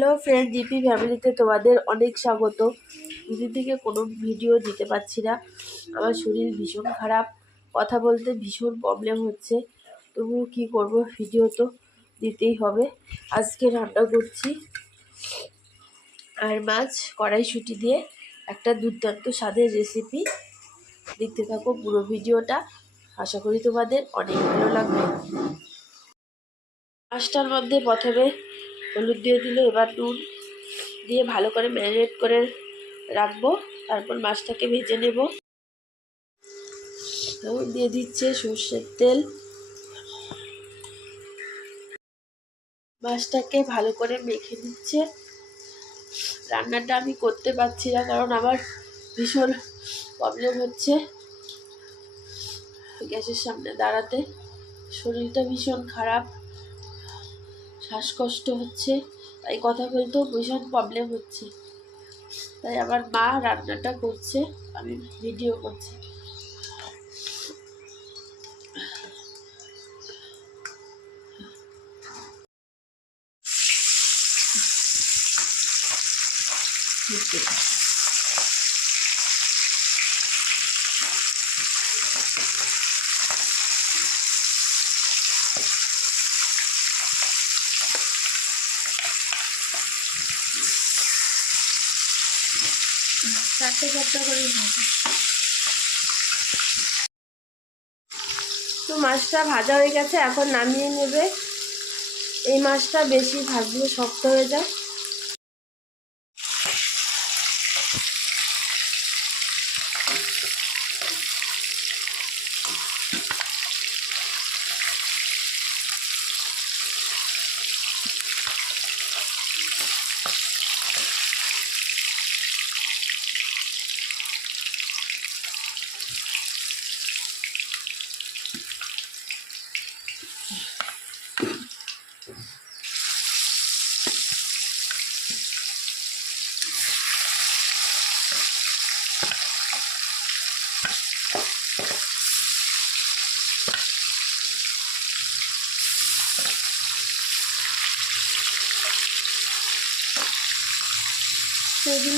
Hello friend GP ফ্যামিলিতে তোমাদের অনেক স্বাগত। দুদিন থেকে কোনো ভিডিও দিতে পারছি না। আমার শরীর ভীষণ খারাপ। কথা বলতে ভীষণ প্রবলেম হচ্ছে। তবুও কী করব ভিডিও তো দিতেই হবে। আজকে রান্না করছি আর মাছ কড়াইশুঁটি দিয়ে একটা দুর্দান্ত স্বাদের রেসিপি দেখতে থাকো পুরো ভিডিওটা আশা করি তোমাদের অনেক ভালো লাগবে। মাছটার মধ্যে প্রথমে হলুদ দিয়ে দিলে, এবার নুন দিয়ে ভালো করে ম্যারিনেট করে রাখব, তারপর মাছটাকে ভেজে নেব। দিয়ে দিচ্ছে সর্ষের তেল। মাছটাকে ভালো করে মেখে দিচ্ছে রান্নাটা আমি করতে পারছি না, কারণ আমার ভীষণ প্রবলেম হচ্ছে গ্যাসের সামনে দাঁড়াতে। শরীরটা ভীষণ খারাপ। শ্বাসকষ্ট হচ্ছে, তাই কথা বলতেও ভীষণ প্রবলেম হচ্ছে। তাই আমার মা রান্নাটা করছে, আমি ভিডিও করছি। চারটে চারটা করে ভাজি তো মাছটা ভাজা হয়ে গেছে, এখন নামিয়ে নেবে। এই মাছটা বেশি ভাজলে শক্ত হয়ে যায়।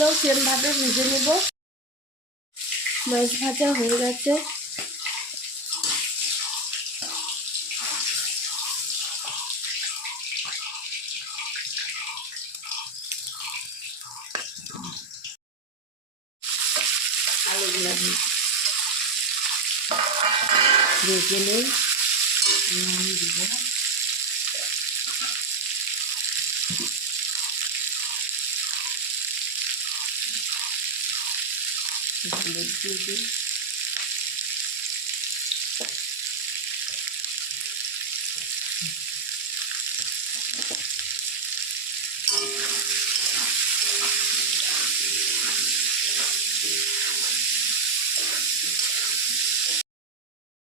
সেগুলো সেমভাবে ভেজে নেব। মাছ ভাজা হয়ে গেছে। ভেজে নেই। দিব হলুদ দিয়ে দিই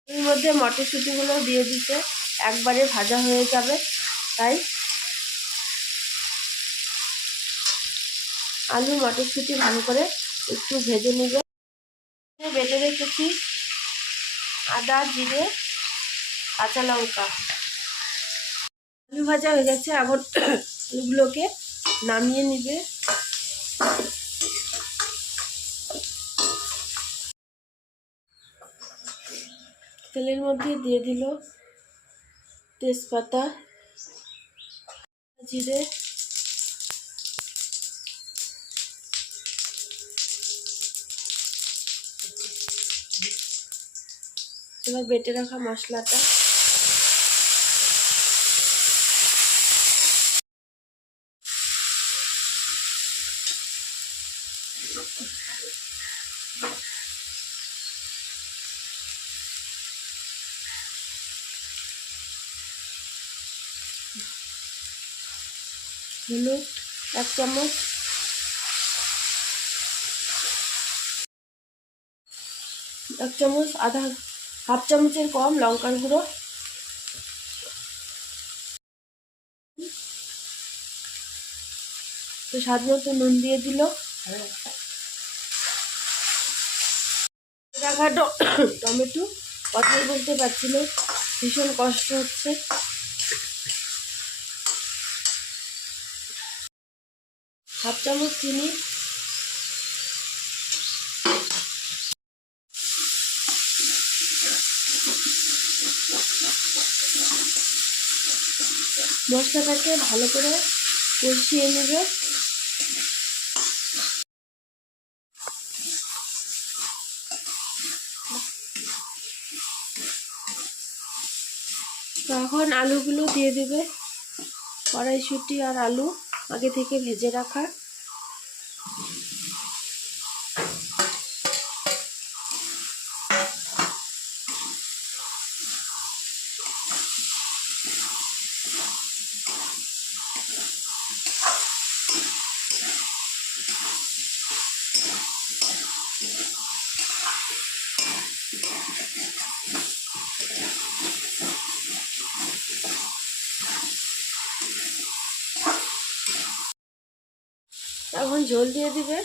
এর মধ্যে মটরশুঁটিগুলো দিয়ে দিতে একবারে ভাজা হয়ে যাবে, তাই আলু মটরশুঁটি ভালো করে একটু ভেজে নেবে। রেখেছি আদা, জিরে, কাঁচা লঙ্কা। আলু ভাজা হয়ে গেছে এখন আলুগুলোকে নামিয়ে নিবে। তেলের মধ্যে দিয়ে দিল তেজপাতা, জিরে এবার বেটে রাখা মশলাটা। হলুদ এক চামচ। এক চামচ আধা হাফ চামচের কম লঙ্কার গুঁড়ো। তো স্বাদ মতো নুন দিয়ে দিল। টমেটো কথাই বলতে পারছি না, ভীষণ কষ্ট হচ্ছে। হাফ চামচ চিনি মশলাটাকে ভালো করে কষিয়ে নেবে। তখন আলুগুলো দিয়ে দেবে। কড়াইশুঁটি আর আলু আগে থেকে ভেজে রাখা। এখন ঝোল দিয়ে দিবে।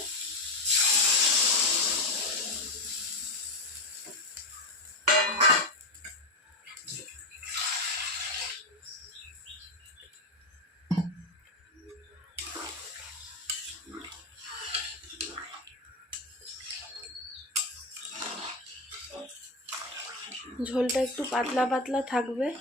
ঝোলটা একটু পাতলা পাতলা থাকবে।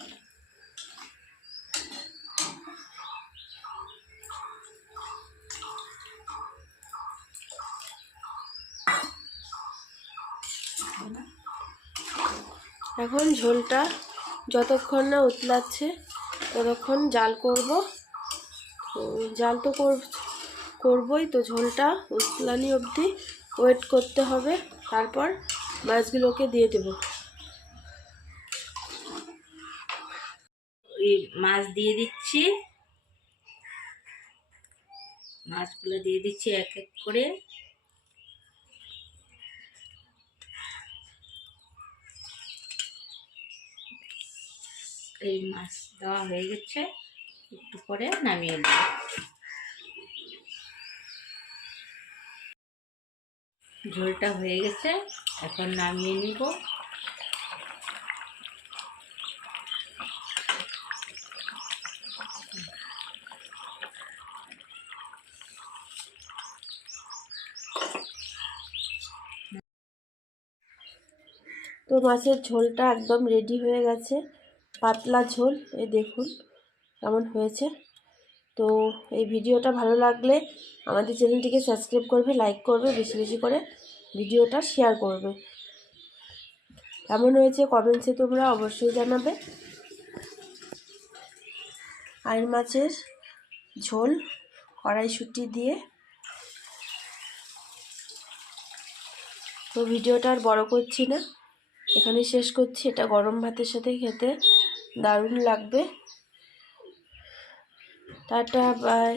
এখন ঝোলটা যতক্ষণ না উতলাচ্ছে ততক্ষণ জাল করব। জাল তো কর- করবই তো ঝোলটা উতলানি অবধি ওয়েট করতে হবে। তারপর মাছগুলোকে দিয়ে দেবো। মাছ দিয়ে দিচ্ছি। মাছগুলো দিয়ে দিচ্ছি এক এক করে। এই মাছ দেওয়া হয়ে গেছে। একটু পরে নামিয়ে দেব ঝোলটা হয়ে গেছে, এখন নামিয়ে নিব। তো মাছের ঝোলটা একদম রেডি হয়ে গেছে। পাতলা ঝোল এই দেখুন কেমন হয়েছে। তো এই ভিডিওটা ভালো লাগলে আমাদের চ্যানেলটিকে সাবস্ক্রাইব করবে লাইক করবে, বেশি বেশি করে ভিডিওটা শেয়ার করবে। কেমন হয়েছে কমেন্টসে তোমরা অবশ্যই জানাবে। আইর মাছের ঝোল কড়াইশুঁটি দিয়ে। তো ভিডিওটা আর বড় করছি না। এখানে শেষ করছি। এটা গরম ভাতের সাথে খেতে দারুণ লাগবে। Tata bye.